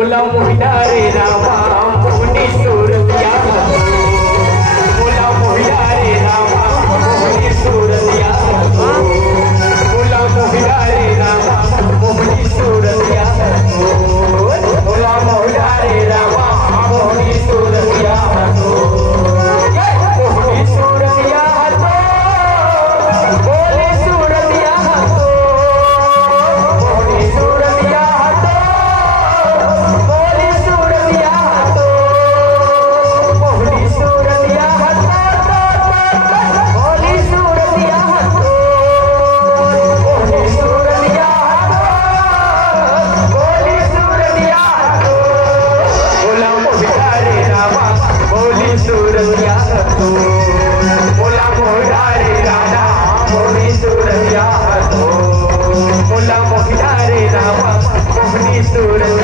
बोला मोहिना रे रामा मोहनी सूरतिया बोला मोहिना रे रामा मोहनी सूरतिया बोला मोहिना रे रामा मोहनी सूरतिया बोला मोहिना रे रामा मोहनी सूरतिया मोहनी सूरतिया बोले सूरतिया मोहनी सूरतिया बोले सूरतिया मोहनी सूरतिया बोली सूरतिया मोहनी सूरतिया बोली सूरतिया बोला मोहिना रे रामा बोली सूरतिया बोला मोहिना रे रामा मोहनी सूरतिया बोला मोहिना रे रामा मोहनी सूरतिया